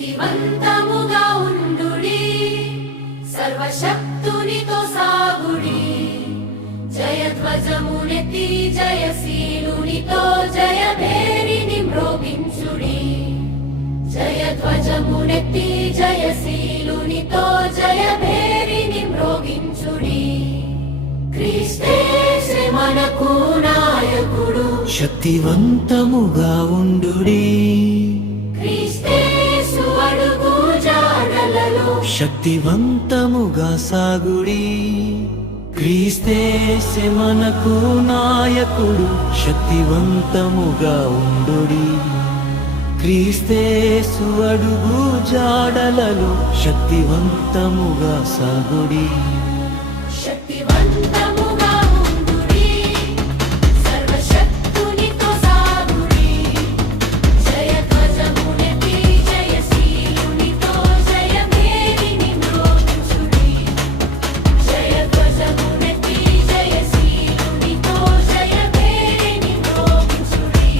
శక్తివంతముగా ఉండుడి, సర్వశక్తునితో సాగుడి. జయధ్వజమునెత్తి జయశీలునితో జయభేరిని మ్రోగించుడి. జయధ్వజమునెత్తి జయశీలునితో జయభేరిని మ్రోగించుడి. క్రీస్తే మనకు నాయకుడు, శక్తివంతముగా ఉండుడి. క్రీస్తేసు అడుగు జాడలలో శక్తివంతముగా సాగుడి. క్రీస్తేసే మనకు నాయకుడు, శక్తివంతముగా ఉండుడి. క్రీస్తేసు అడుగు జాడలలో శక్తివంతముగా సాగుడి. శక్తివంతముగా ఉండుడి, సర్వశక్తునితో సాగుడి. జయధ్వజమునెత్తి జయశీలునితో జయభేరిని మ్రోగించుడి. జయధ్వజమునెత్తి జయశీలునితో జయభేరిని మ్రోగించుడి.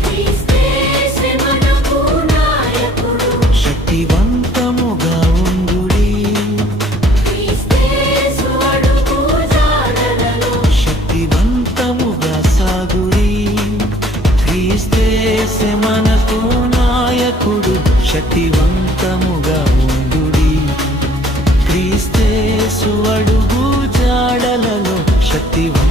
క్రీస్తేసు మనకు నాయకుడు, శక్తివంతముగా ఉండుడి. క్రీస్తేసు అడుగు జాడలలో శక్తివంతముగా సాగుడి. క్రీస్తేసే మనకు నాయకుడు, శక్తివంతముగా ఉండుడి. క్రీస్తేసు అడుగు జాడలలో శక్తివంతముగా